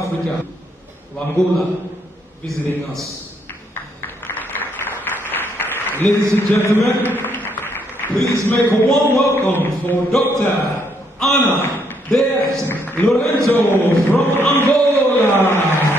Africa, of Angola, visiting us. Ladies and gentlemen, please make a warm welcome for Dr. Ana de Lorenzo from Angola.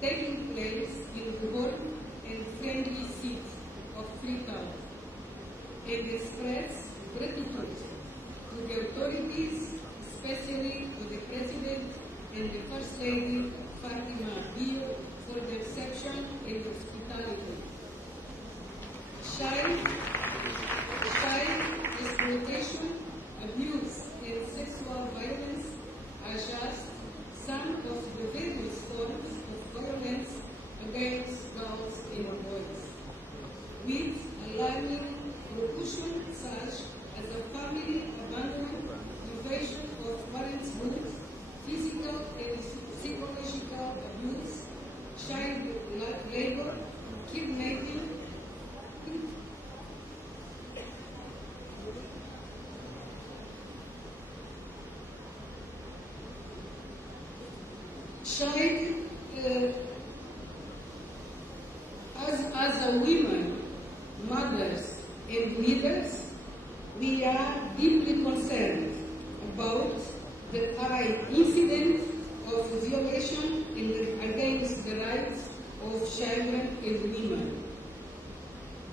Taking place in the warm and friendly seat of Freetown, and express gratitude to the authorities, especially to the President and the First Lady Fatima Bio for the reception and hospitality. Child exploitation, abuse, and sexual violence are just some of the various forms of violence against girls and boys, with alarming repercussions such as a family abandonment, invasion of parenthood, physical and psychological abuse, child labor, kidnapping, as a women, mothers, and leaders, we are deeply concerned about the high incidence of violation against the rights of children and women.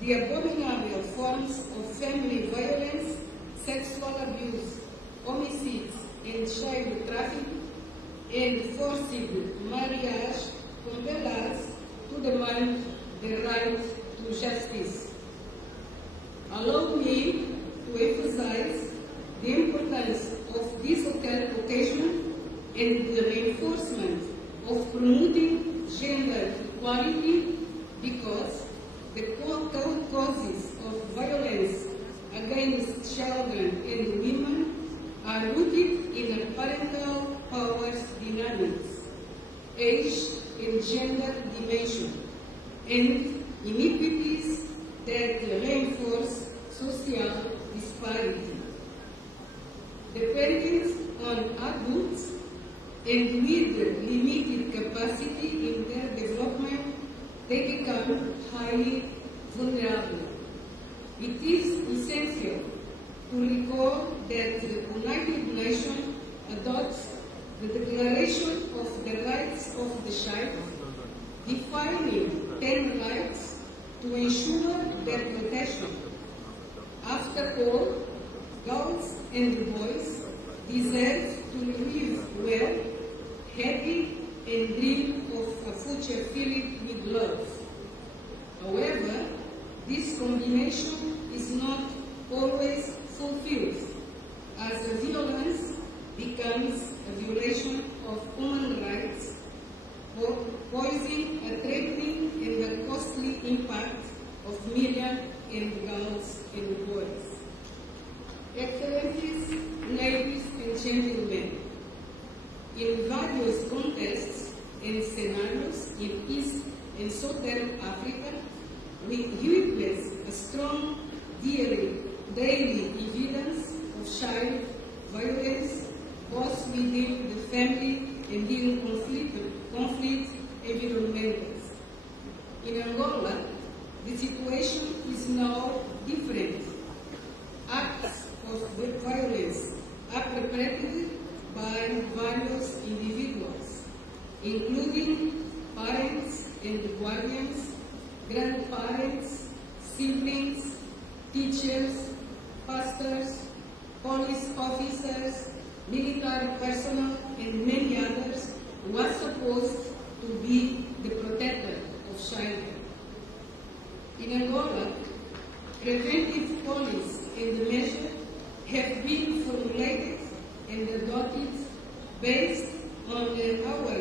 The abominable forms of family violence, sexual abuse, homicides, and child trafficking, and forced marriage compel us to demand the right to justice. Allow me to emphasize the importance of this occasion and the reinforcement of promoting gender equality, because the causes of violence against children and women are rooted in a parental powers dynamics, age and gender dimension, and inequities that reinforce social disparity. Dependence on adults and with limited capacity in their development, they become highly vulnerable. It is essential to recall that the United Nations adopts the Declaration of the Rights of the Child, defining 10 rights to ensure their protection. After all, girls and boys deserve to live well, happy, and dream of a future filled with love. However, this combination is not always fulfilled, as the violence becomes a violation of human rights, posing a threatening and a costly impact of millions of girls and boys. Excellencies, ladies and gentlemen, in various contexts and scenarios in East and Southern Africa, we witness a strong daily evidence of child violence, both within the family and in conflict environments. In Angola, the situation is now different. Acts of violence are perpetrated by various individuals, including parents and guardians, grandparents, siblings, teachers, pastors, police officers, military personnel, and many others who are supposed to be the protector of children. In Angola, preventive policy and measures have been formulated and adopted based on our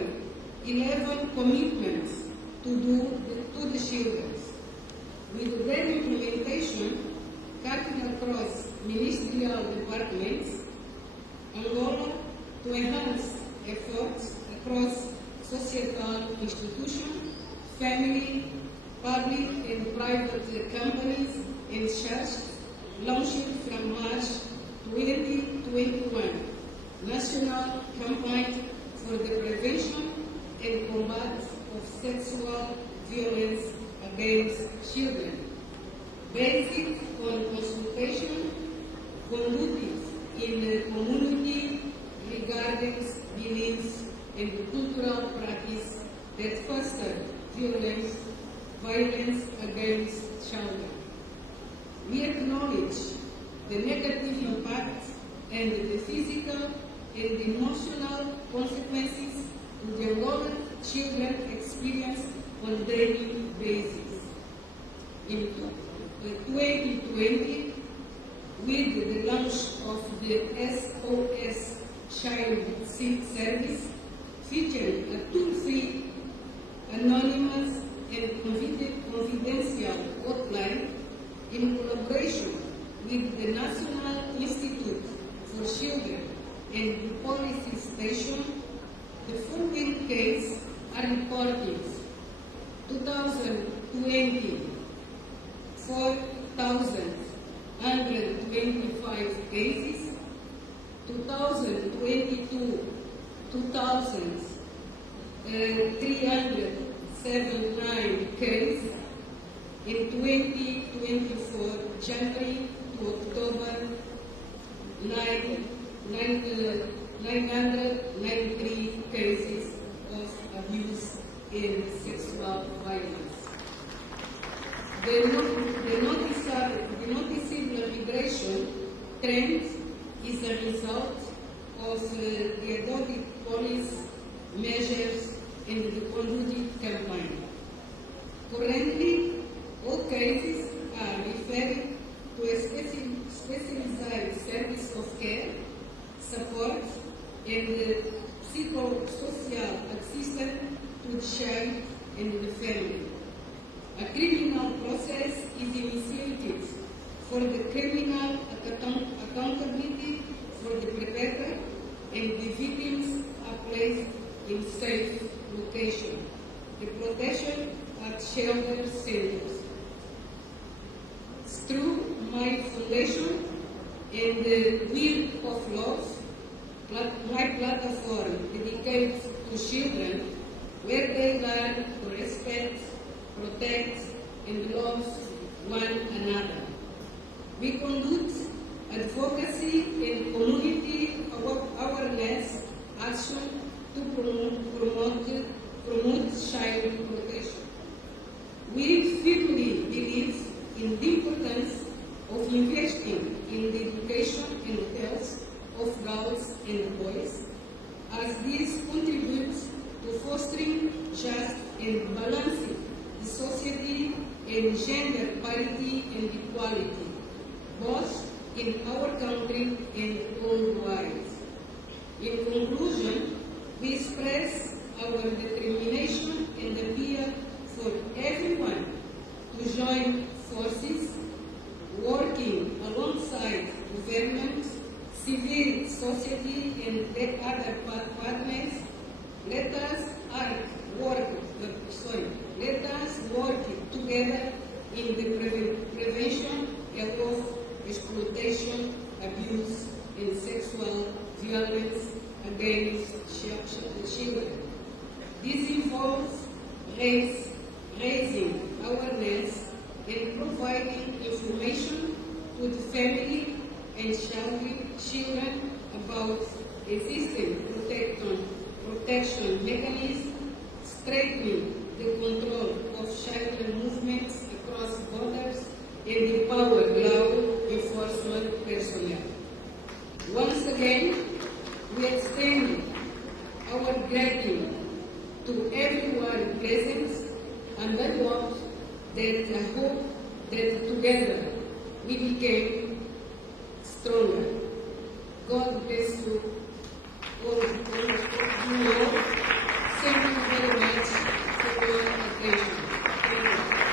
11 commitments to the children. With their implementation, cutting across ministerial departments, Angola to enhance efforts across societal institutions, family, public and private companies and churches, launched from March 2021, National Campaign for the Prevention and Combat of Sexual Violence against Children, based on consultation conducted in the community regarding beliefs and cultural practice that foster violence against children. We acknowledge the negative impact and the physical and emotional consequences to the Angolan children experience on a daily basis. In 2020, with the launch of the SOS Child Service, featuring a toll-free, anonymous, and confidential hotline in collaboration with the National Institute for Children and the police station, the following cases are reported: 2020, 4,125 cases; 2022, 2,379 cases; in 2024, January to October, 993 cases of abuse and sexual violence. The noticeable migration trend is a result of the adopted police measures and the conducted campaign. Currently, all cases are referred to a specialized service of care, support, and psychosocial assistance to the child and the family. A criminal process is initiated for the criminal accountability for the perpetrator, and the victims are placed in safe location. The protection at shelter centers. Through my foundation and the Wheel of Love, my platform dedicated to children, where they learn to respect, protect, and love one another. We conduct advocacy and community awareness action to promote child protection. We firmly believe in the importance of investing in the education and health of girls and boys, as this contributes to fostering just and balancing the society and gender parity and equality, both in our country and worldwide. In conclusion, we express our determination and appeal for everyone to join forces, working alongside government, civil society, and the other partners. Let us work together in the prevention of exploitation, abuse, and sexual violence against children. This involves raising awareness and providing information to the family and children about existing protection mechanisms, strengthening the control of child movements across borders, and empower law enforcement personnel. Once again, we extend our gratitude to everyone present, and I hope that together we became stronger. God bless you all. Thank you very much for your attention. Thank you.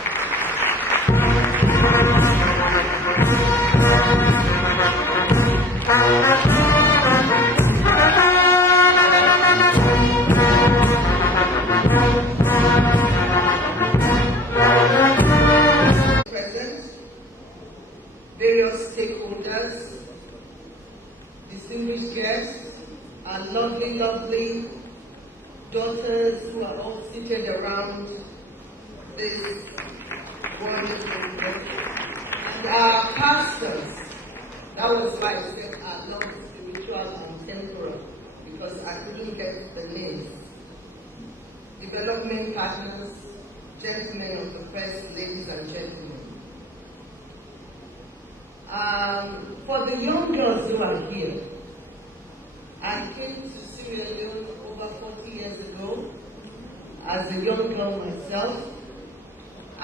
Various stakeholders, distinguished guests, and lovely daughters who are all seated around this wonderful event. And our pastors, that was why I said our love spiritual and temporal, because I couldn't get the names. Development partners, gentlemen of the press, ladies and gentlemen. For the young girls who are here, I came to Sierra Leone over 40 years ago as a young girl myself,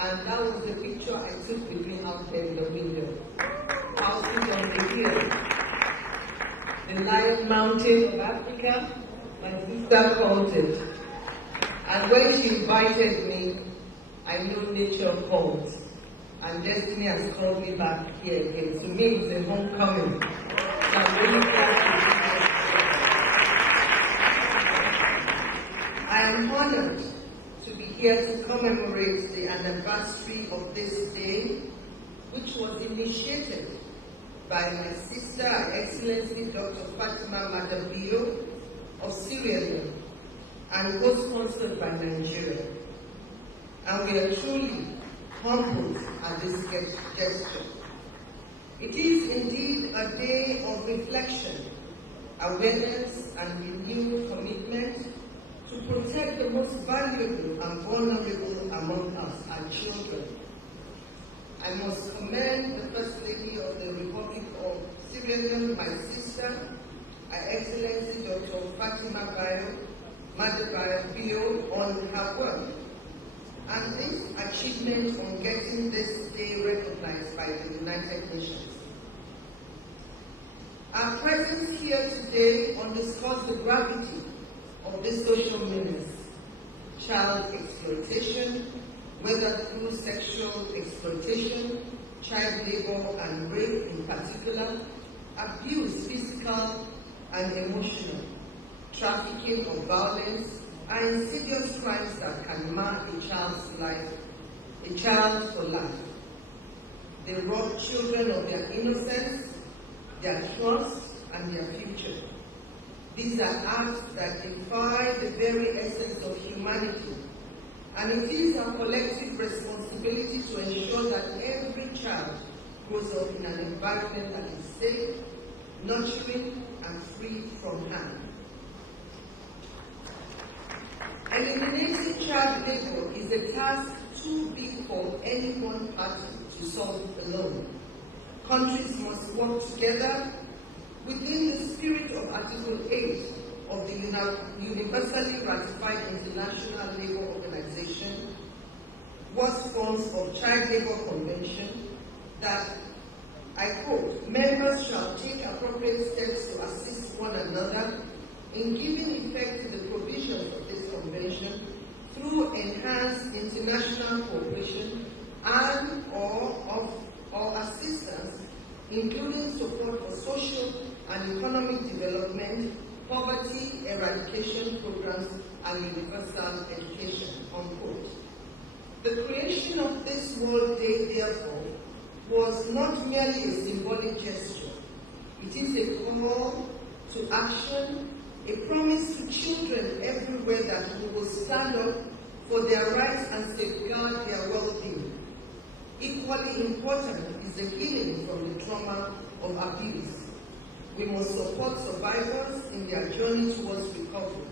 and that was the picture I took with me out there in the window. Houses on the hill, the Lion Mountain of Africa, my sister called it. And when she invited me, I knew nature called. And destiny has called me back here again. To me, it's a homecoming. So I'm really glad to be here. I am honored to be here to commemorate the anniversary of this day, which was initiated by my sister, Her Excellency Dr. Fatima Madabio of Sierra Leone, and co-sponsored by Nigeria. And we are truly humbled at this gesture. It is indeed a day of reflection, awareness, and renewed commitment to protect the most valuable and vulnerable among us, our children. I must commend the First Lady of the Republic of Sierra Leone, my sister, Her Excellency Dr. Fatima Madabio, on her work. And this achievement on getting this day recognized by the United Nations. Our presence here today underscores the gravity of this social menace, child exploitation, whether through sexual exploitation, child labor and rape in particular, abuse, physical and emotional, trafficking or violence, and insidious crimes that can mar a child's life, a child for life. They rob children of their innocence, their trust, and their future. These are acts that defy the very essence of humanity, and it is our collective responsibility to ensure that every child grows up in an environment that is safe, nurturing, and free from harm. child labor is a task too big for any one party to solve alone. Countries must work together within the spirit of Article 8 of the universally ratified International Labour Organization, Worst Forms of Child Labour Convention, that, I quote, members shall take appropriate steps to assist one another in giving effect to the provisions of this convention through enhanced international cooperation and or assistance, including support for social and economic development, poverty eradication programs, and universal education, unquote. The creation of this World Day, therefore, was not merely a symbolic gesture. It is a call to action, a promise to children everywhere that we will stand up for their rights and safeguard their well-being. Equally important is the healing from the trauma of abuse. We must support survivors in their journey towards recovery.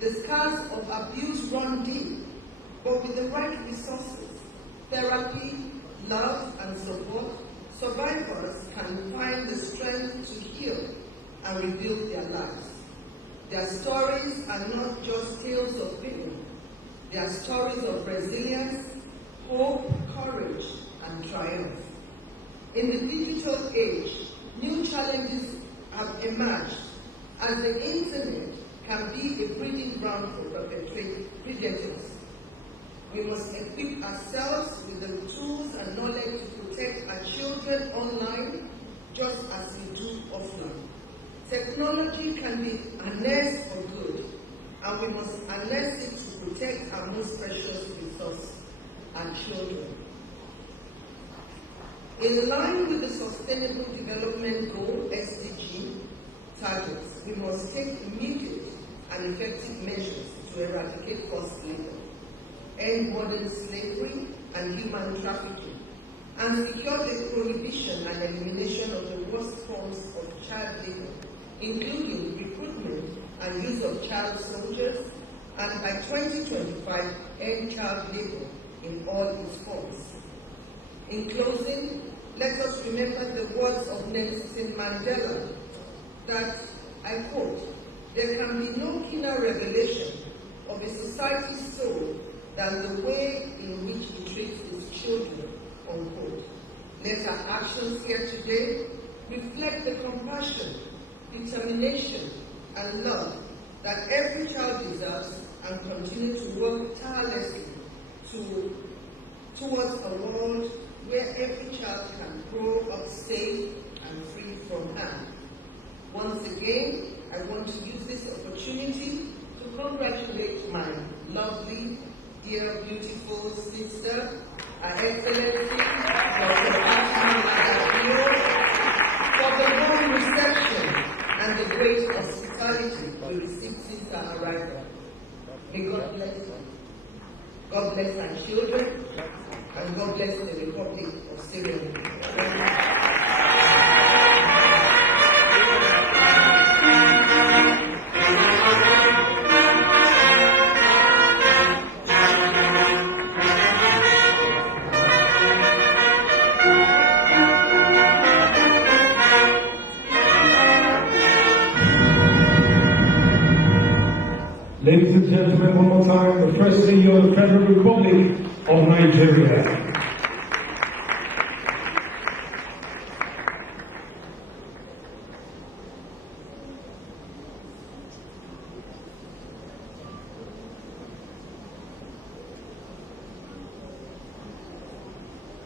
The scars of abuse run deep, but with the right resources, therapy, love, and support, survivors can find the strength to heal and rebuild their lives. Their stories are not just tales of pain. They are stories of resilience, hope, courage, and triumph. In the digital age, new challenges have emerged as the internet can be a breeding ground for predators. We must equip ourselves with the tools and knowledge to protect our children online just as we do offline. Technology can be harnessed for good, and we must harness it to protect our most precious resource, our children. In line with the Sustainable Development Goal, SDG, targets, we must take immediate and effective measures to eradicate forced labor, end modern slavery and human trafficking, and secure the prohibition and elimination of the worst forms of child labor, including recruitment and use of child soldiers, and by 2025, end child labor in all its forms. In closing, let us remember the words of Nelson Mandela that, I quote, "There can be no keener revelation of a society's soul than the way in which it treats its children," unquote. Let our actions here today reflect the compassion, determination, and love that every child deserves, and continue to work tirelessly towards a world where every child can grow up safe and free from harm. Once again, I want to use this opportunity to congratulate my lovely, dear, beautiful sister, Her Excellency, Dr. Asma, for the warm reception and the great hospitality we received since our arrival. May God bless her. God bless our children, and God bless the Republic of Syria. Ladies and gentlemen, one more time, the First Lady of the Federal Republic of Nigeria.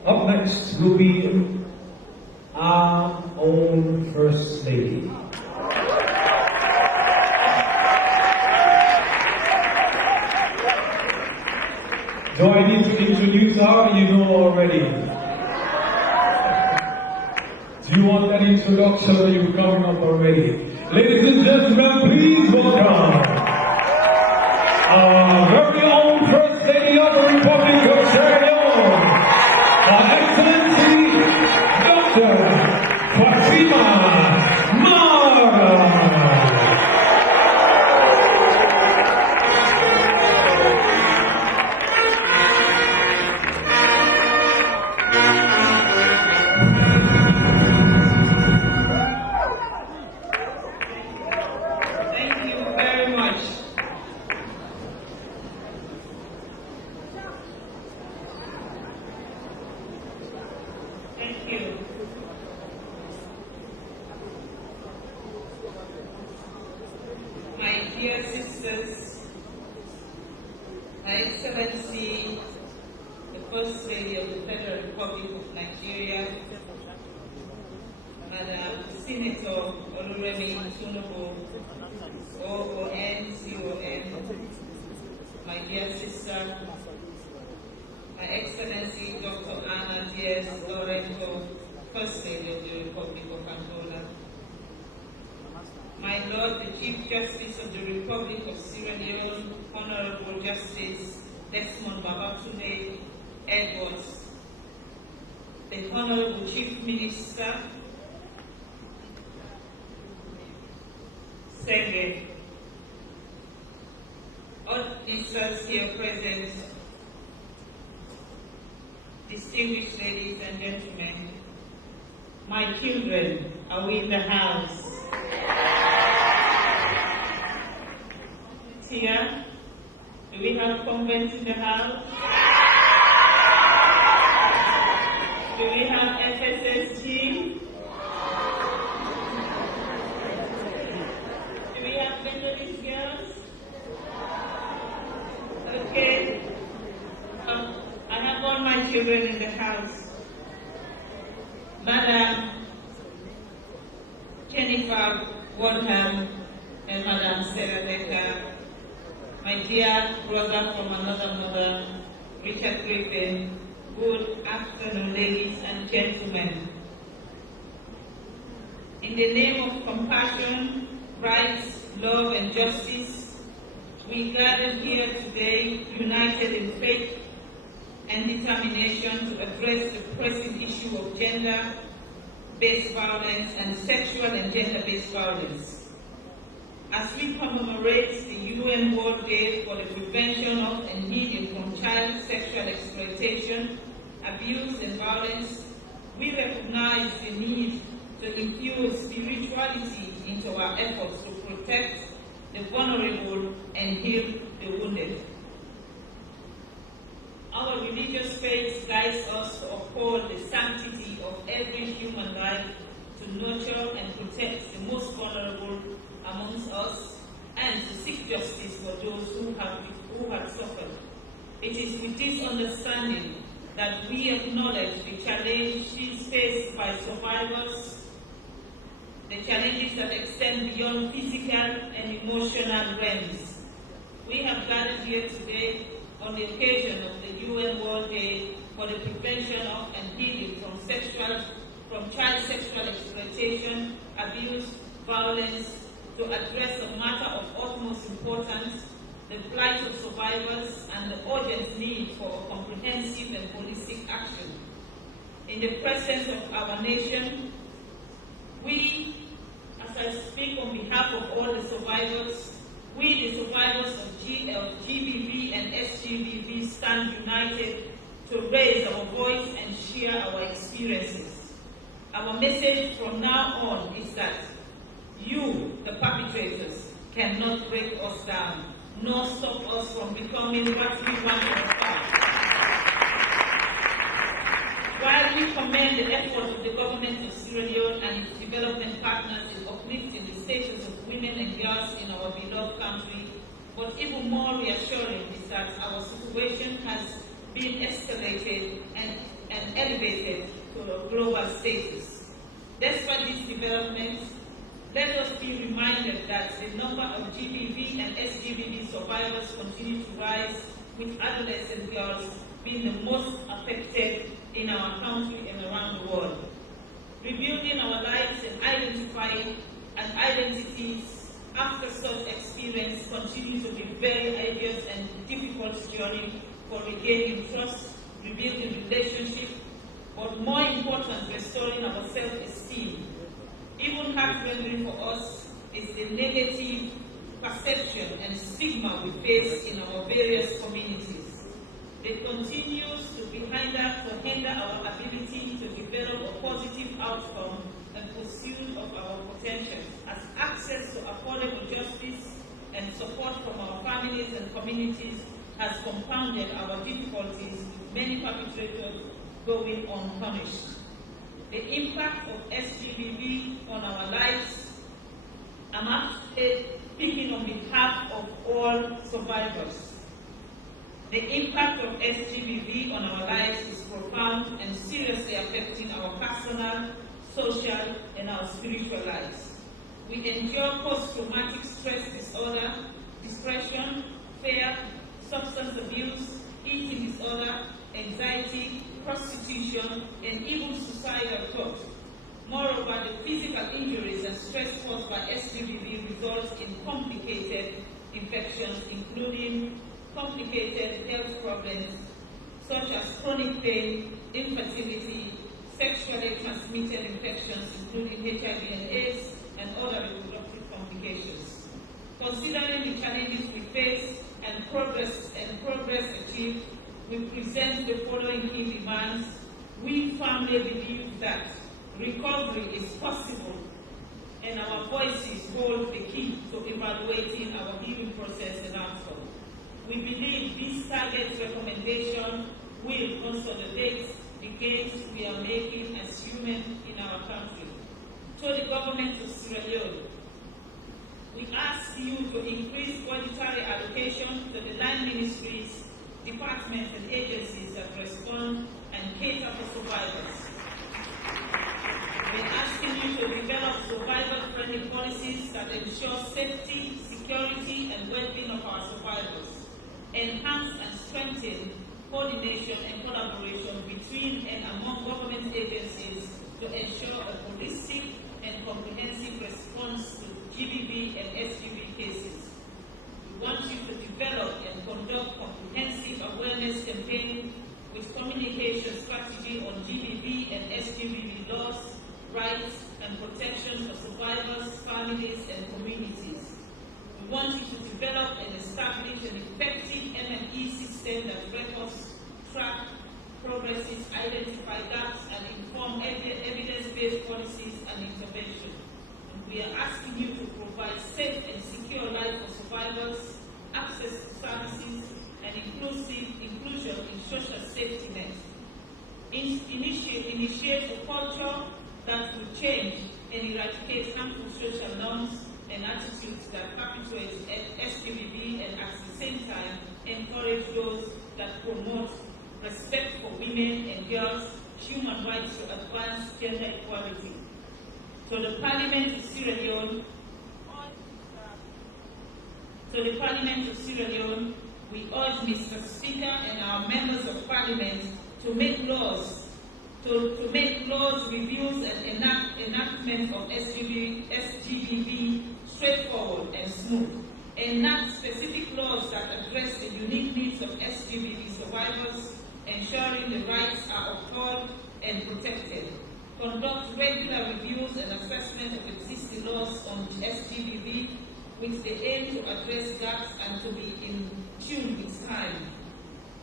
Up next will be our own First Lady. Do I need to introduce her? You know already. Do you want that introduction or you've coming up already? Ladies and gentlemen, please welcome our very own First Lady of the Republic of Sierra Leone, Her Excellency Dr. Fatima Mara. Officers, Her Excellency, the First Lady of the Federal Republic of Nigeria, Madam Senator Oluremi Tinubu, OON, CON, my dear sister, Her Excellency Dr. Anna Diaz Lorenzo, First Lady of the Republic of Angola, my Lord, the Chief Justice of the Republic of Sierra Leone, Honorable Justice Desmond Babatunde Edwards, the Honorable Chief Minister, Sege, all ministers here present, distinguished ladies and gentlemen, my children, are we in the house? Here, do we have convents in the house? Do we have FSSG? Do we have Methodist girls? Okay. I have all my children in the house. Madam Jennifer Wardham and Madam Sarah Decker, my dear brother from another mother, Richard Griffin, good afternoon, ladies and gentlemen. In the name of compassion, rights, love, and justice, we gather here today united in faith and determination to address the pressing issue of gender-based violence and sexual and gender-based violence. As we commemorate the UN World Day for the Prevention of and Healing from Child Sexual Exploitation, Abuse, and Violence, we recognize the need to infuse spirituality into our efforts to protect the vulnerable and heal the wounded. Our religious faith guides us to uphold the sanctity of every human life, to nurture and protect the most vulnerable amongst us, and to seek justice for those who have suffered. It is with this understanding that we acknowledge the challenges faced by survivors, the challenges that extend beyond physical and emotional realms. We have gathered here today on the occasion of the UN World Day for the Prevention of and Healing from Child Sexual Exploitation, Abuse, Violence, to address a matter of utmost importance, the plight of survivors, and the urgent need for a comprehensive and holistic action. In the presence of our nation, we, as I speak on behalf of all the survivors, we, the survivors of GBV and SGBV, stand united to raise our voice and share our experiences. Our message from now on is that you, the perpetrators, cannot break us down, nor stop us from becoming what we want to become. While we commend the efforts of the government of Sierra Leone and its development partners in uplifting the status of women and girls in our beloved country, but even more reassuring is that our situation has been escalated and elevated to a global status. Despite these developments, let us be reminded that the number of GBV and SGBV survivors continue to rise, with adolescent girls being the most affected in our country and around the world. Rebuilding our lives and identifying and identities after such experience continue to be very arduous and difficult journey for regaining trust, rebuilding relationship, but more important, restoring our self-esteem. Even heart-rending for us is the negative perception and stigma we face in our various communities. It continues to hinder our ability to develop a positive outcome and pursuit of our potential, as access to affordable justice and support from our families and communities has compounded our difficulties, with many perpetrators going unpunished. The impact of SGBV on our lives, I'm speaking on behalf of all survivors. The impact of SGBV on our lives is profound and seriously affecting our personal, social, and our spiritual lives. We endure post-traumatic stress disorder, depression, fear, substance abuse, eating disorder, anxiety, prostitution, and even suicidal thoughts. Moreover, the physical injuries and stress caused by SGBV result in complicated infections, including complicated health problems such as chronic pain, infertility, sexually transmitted infections, including HIV and AIDS, and other reproductive complications. Considering the challenges we face and progress achieved, we present the following key demands. We firmly believe that recovery is possible, and our voices hold the key to evaluating our healing process and outcome. We believe this target recommendation will consolidate the gains we are making as humans in our country. To the government of Sierra Leone, we ask you to increase budgetary allocation to the line ministries, departments, and agencies that respond and cater for survivors. We're asking you to develop survivor-friendly policies that ensure safety, security, and well-being of our survivors. Enhance and strengthen coordination and collaboration between and among government agencies to ensure a holistic and comprehensive response to GBV and SGB cases. We want you to develop and conduct comprehensive awareness campaigns with communication strategy on GBV and SGBV laws, rights, and protections of survivors, families, and communities. We want you to develop and establish an effective MME system that records, track progresses, identify gaps, and inform evidence-based policies and intervention. And we are asking you to provide safe and secure life for survivors, access to services, and inclusion in social safety net. Initiate a culture that will change and eradicate harmful social norms and attitudes that perpetuate SGBV and at the same time encourage those that promote respect for women and girls, human rights to advance gender equality. To the Parliament of Sierra Leone, we urge Mr. Speaker and our members of Parliament to make laws, reviews, and enactment of SGBV straightforward and smooth. Enact specific laws that address the unique needs of SGBV survivors, ensuring the rights are upheld and protected. Conduct regular reviews and assessment of existing laws on SGBV with the aim to address gaps and to be in tune with time.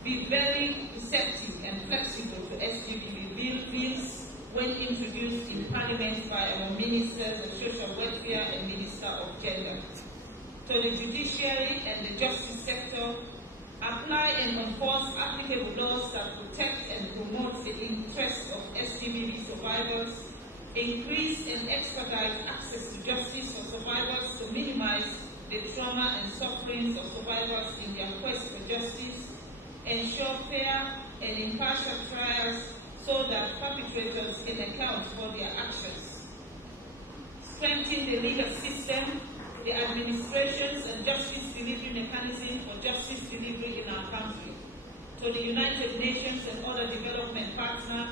Be very receptive and flexible to SGBV bills when introduced in Parliament by our Ministers of Social Welfare and Minister of Gender. To the judiciary and the justice sector, apply and enforce applicable laws that protect and promote the interests of SGBV survivors, increase and expedite access to justice for survivors to minimize the trauma and sufferings of survivors in their quest for justice, ensure fair and impartial trials so that perpetrators can account for their actions, strengthen the legal system, the administrations and justice delivery mechanism for justice delivery in our country. To the United Nations and other development partners,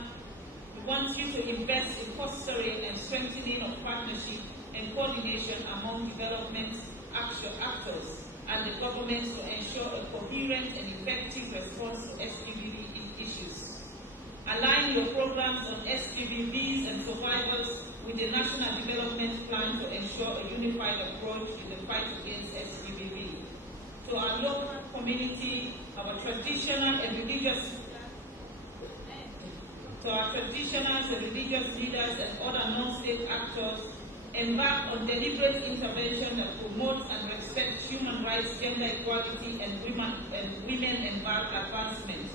we want you to invest in fostering and strengthening of partnership and coordination among development actors and the government to ensure a coherent and effective response to SGBV issues. Align your programs on SGBVs and survivors with the National Development Plan to ensure a unified approach to the fight against SGBV. To our local community, our traditional and religious leaders and other non-state actors, embark on deliberate intervention that promotes and respects human rights, gender equality, and women advancement.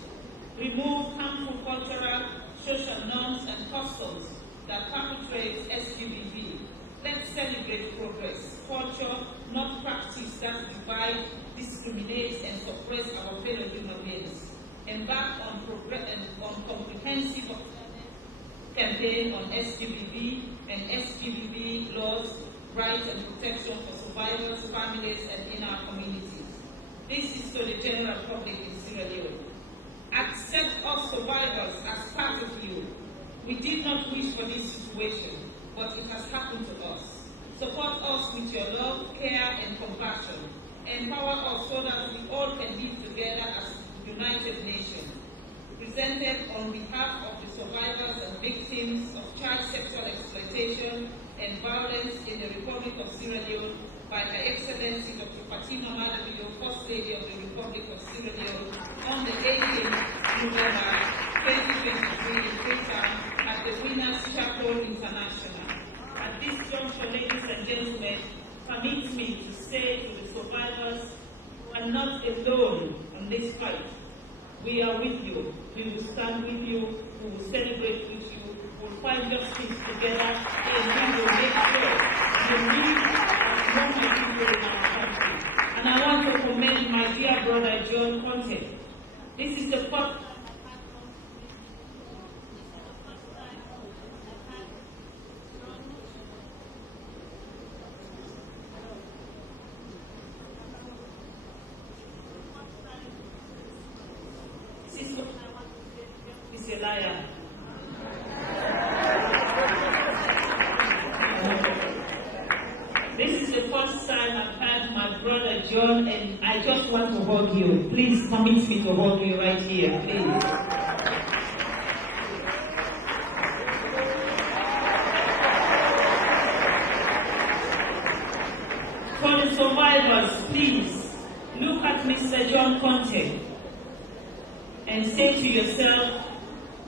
Remove harmful cultural, social norms and customs that perpetrate SGBV. Let's celebrate progress, culture, not practice that divide, discriminates, and suppress our fellow human beings. Embark on comprehensive campaign on SGBV and SGBV laws, rights and protection for survivors, families, and in our communities. This is to the general public in Sierra Leone. Accept us survivors as part of you. We did not wish for this situation, but it has happened to us. Support us with your love, care, and compassion. Empower us so that we all can live together as united nation. Presented on behalf of the survivors and victims of child sexual exploitation and violence in the Republic of Sierra Leone by Her Excellency Dr. Fatima Malabio, First Lady of the Republic of Sierra Leone, on the 18th November 2023 in Freetown at the Winners Chapel International. At this juncture, ladies and gentlemen, permit me to say to the survivors, you are not alone on this fight. We are with you. We will stand with you. We will celebrate with you. We will find justice together, and we will make sure you live as normal people in our country. And I want to commend my dear brother John Conte. This is the first. He's a liar. This is the first time I've had my brother John, and I just want to hug you. Please permit me to hug you right here, please. For the survivors, please look at Mr. John Conte and say to yourself,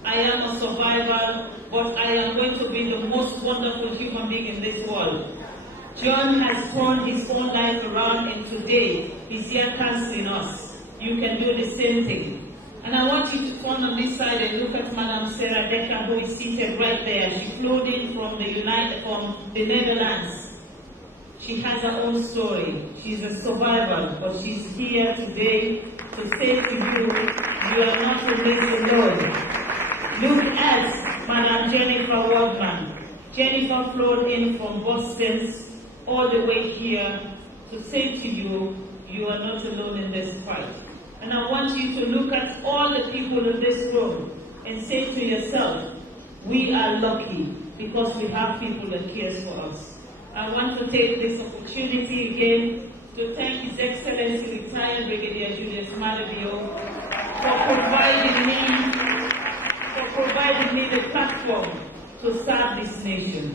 I am a survivor, but I am going to be the most wonderful human being in this world. John has turned his own life around, and today he's here counseling us. You can do the same thing. And I want you to turn on this side and look at Madame Sarah Decker, who is seated right there. She flew in from the Netherlands. She has her own story. She's a survivor, but she's here today to say to you, you are not alone. Look at Madam Jennifer Waldman. Jennifer flew in from Boston all the way here to say to you, you are not alone in this fight. And I want you to look at all the people in this room and say to yourself, we are lucky because we have people that cares for us. I want to take this opportunity again to thank His Excellency retired Brigadier Julius Malabio for providing me the platform to serve this nation.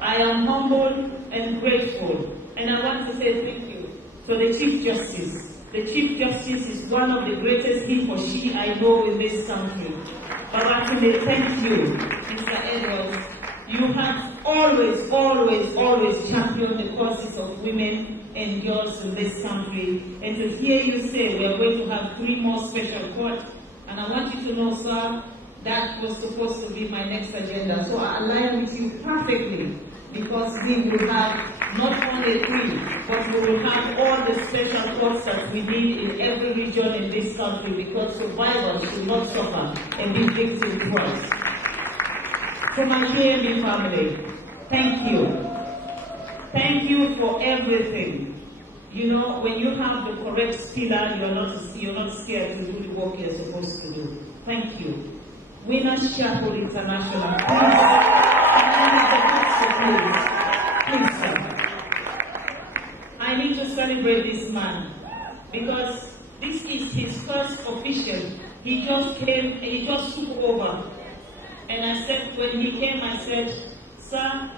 I am humbled and grateful, and I want to say thank you to the Chief Justice. The Chief Justice is one of the greatest he or she I know in this country. Babatune, thank you, Mr. Edwards. You have always championed the causes of women and girls in this country. And to hear you say we are going to have 3 more special courts, and I want you to know, sir, that was supposed to be my next agenda. So I align with you perfectly, because we will have not only 3, but we will have all the special courts that we need in every region in this country, because survivors should not suffer and be victims twice. To my KMB family, thank you. Thank you for everything. You know, when you have the correct pillar, you're not scared to do the work you're supposed to do. Thank you. Winners Chapel International, please, sir. I need to celebrate this man, because this is his first official. He just came and he just took over. And I said, when he came, I said, sir,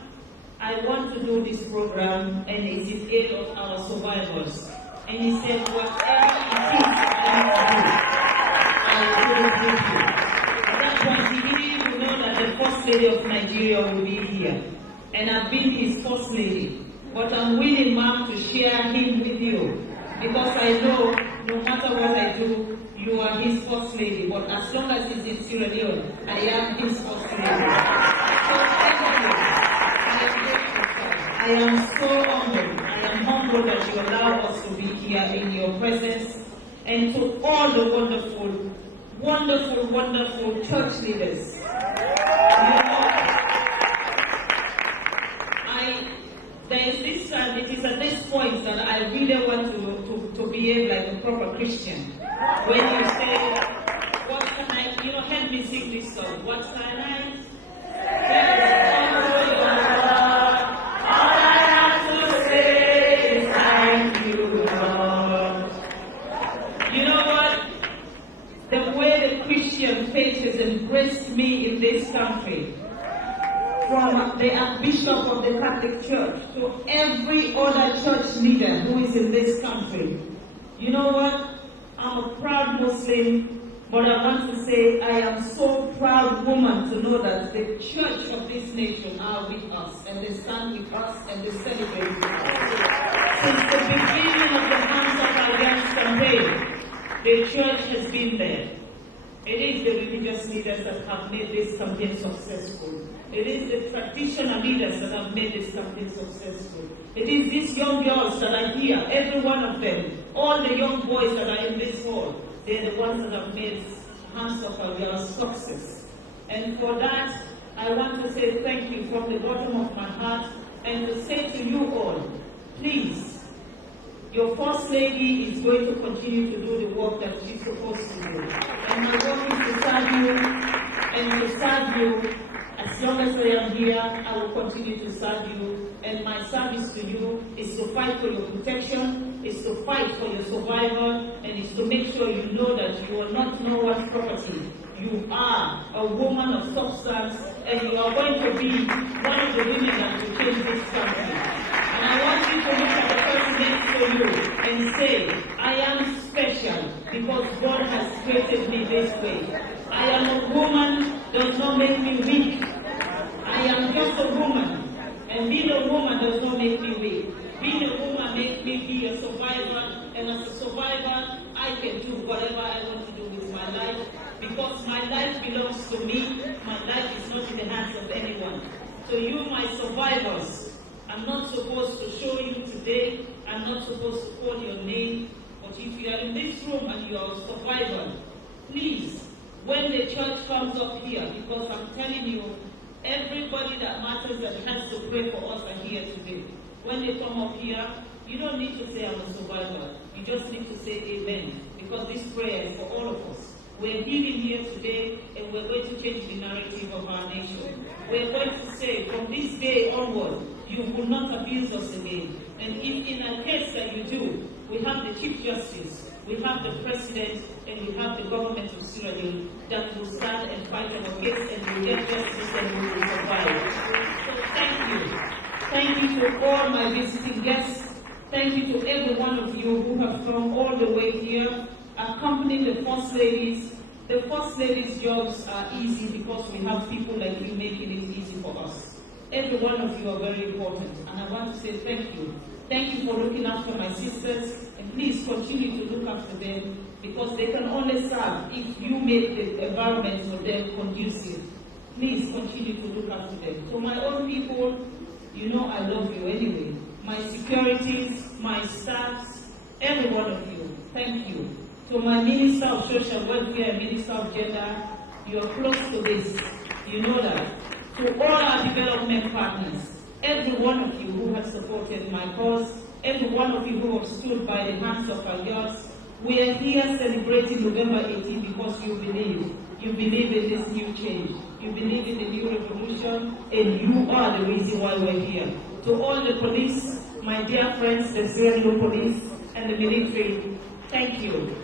I want to do this program, and it is aid of our survivors. And he said, whatever it is I will do it with you. At that point, he didn't even know that the First Lady of Nigeria will be here. And I've been his First Lady. But I'm willing, ma'am, to share him with you. Because I know, no matter what I do, you are his First Lady. But as long as he's in Sierra Leone, I am his First Lady. So thank you. I am so humbled. I am humbled thankful that you allow us to be here in your presence, and to all the wonderful church leaders. It is at this point that I really want to behave like a proper Christian. When you say, what can I, help me sing this song. What can I? All I have to say is thank you, Lord. You know what? The way the Christian faith has embraced me in this country, from the Archbishop of the Catholic Church to every other church leader who is in this country. You know what? I'm a proud Muslim, but I want to say I am so proud woman to know that the church of this nation are with us, and they stand with us, and they celebrate with us. Since the beginning of the Hands of Alliance campaign, the church has been there. It is the religious leaders that have made this campaign successful. It is the traditional leaders that have made this campaign successful. It is these young girls that are here, every one of them, all the young boys that are in this hall, they're the ones that have made Hands of Alliance success. And for that, I want to say thank you from the bottom of my heart, and to say to you all, please, your First Lady is going to continue to do the work that she's supposed to do. And my work is to serve you, and to serve you. As long as I am here, I will continue to serve you. And my service to you is to fight for your protection, is to fight for your survival, and is to make sure you know that you are not no one's property. You are a woman of substance, and you are going to be one of the women that will change this country. And I want you to look at the person next to you and say, I am special because God has created me this way. I am a woman, does not make me weak. I am just a woman. And being a woman does not make me weak. Being a woman makes me be a survivor. And as a survivor, I can do whatever I want to do with my life. Because my life belongs to me. My life is not in the hands of anyone. So you, my survivors, I'm not supposed to show you today. I'm not supposed to call your name. But if you are in this room and you are a survivor, please, when the church comes up here, because I'm telling you, everybody that matters that has to pray for us are here today. When they come up here, you don't need to say I'm a survivor. You just need to say amen. Because this prayer is for all of us. We're healing here today, and we're going to change the narrative of our nation. We're going to say, from this day onward, you will not abuse us again. And if in a case that you do, we have the Chief Justice, we have the President, and we have the government of Sierra Leone that will stand and fight our case, and will get justice, and we will survive. So thank you. Thank you to all my visiting guests. Thank you to every one of you who have come all the way here, accompanying the First Ladies. The First Ladies' jobs are easy because we have people like you making it easy for us. Every one of you are very important, and I want to say thank you. Thank you for looking after my sisters, and please continue to look after them, because they can only serve if you make the environment for them conducive. Please continue to look after them. To my own people, you know I love you anyway. My securities, my staffs, every one of you, thank you. To my Minister of Social Welfare and Minister of Gender, you are close to this. You know that. To all our development partners, every one of you who have supported my cause, every one of you who have stood by the Hands of Alliance, we are here celebrating November 18 because you believe. You believe in this new change. You believe in the new revolution, and you are the reason why we're here. To all the police, my dear friends, the Sierra Leone police and the military, thank you.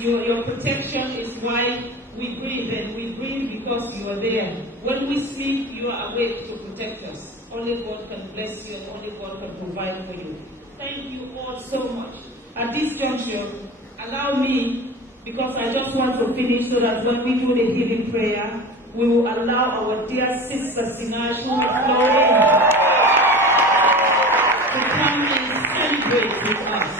Your protection is why we breathe, and we breathe because you are there. When we sleep, you are awake to protect us. Only God can bless you, and only God can provide for you. Thank you all so much. At this juncture, allow me, because I just want to finish so that when we do the healing prayer, we will allow our dear sister Sinach, who is flowing, to come and celebrate with us.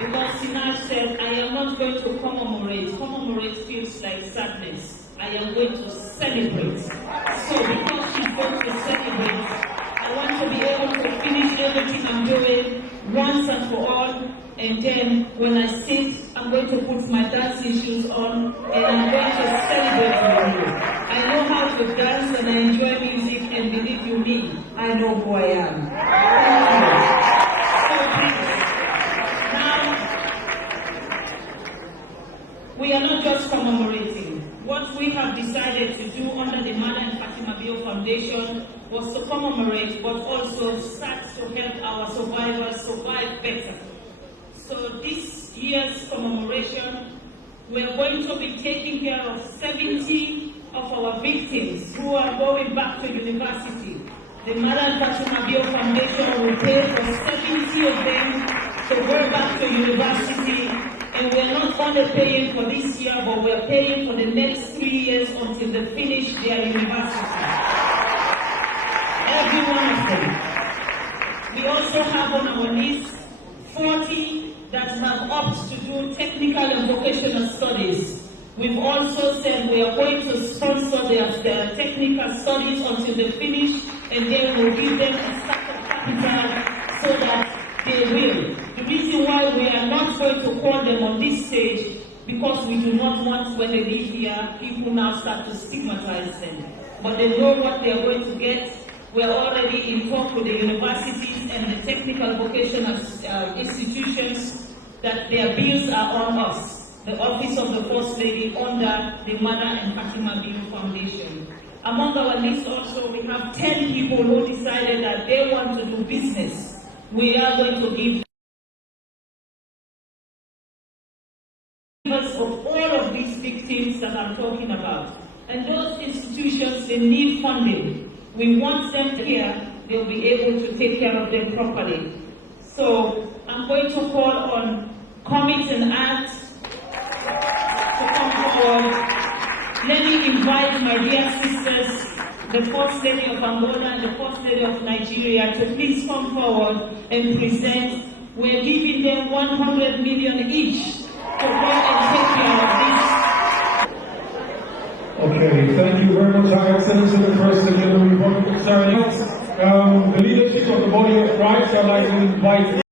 Because Sinach said, I am not going to commemorate. Commemorate feels like sadness. I am going to celebrate. So because she's going to celebrate, I want to be able to finish everything I'm doing once and for all, and then when I sit, I'm going to put my dancing shoes on and I'm going to celebrate with you. I know how to dance and I enjoy music, and believe you me, I know who I am. So please, now, we are not just commemorating. What we have decided to do under the Mada and Fatima Bio Foundation was to commemorate, but also start to help our survivors survive better. So this year's commemoration, we are going to be taking care of 70 of our victims who are going back to university. The Mada and Fatima Bio Foundation will pay for 70 of them to go back to university. And we are not only paying for this year, but we are paying for the next 3 years until they finish their university. Every one of them. We also have on our list 40 that have opted to do technical and vocational studies. We've also said we are going to sponsor their technical studies until they finish, and then we'll give them a startup capital so that they will. The reason why we are not going to call them on this stage, because we do not want, when they leave here, people now start to stigmatize them. But they know what they are going to get. We are already in talk with the universities and the technical vocational institutions that their bills are on us, the Office of the First Lady, under the Mada and Fatima Bio Foundation. Among our list also, we have 10 people who decided that they want to do business. We are going to give of all of these victims that I'm talking about. And those institutions, they need funding. We want them here, they'll be able to take care of them properly. So I'm going to call on Commit and Act to come forward. Let me invite my dear sisters, the First Lady of Angola and the First Lady of Nigeria, to please come forward and present. We're giving them 100 million each to go and take care of this. Okay, thank you very much, Her Excellency, the First Lady of the Republic of Sierra Leone. The leadership of the Body of Christ, I'd like to invite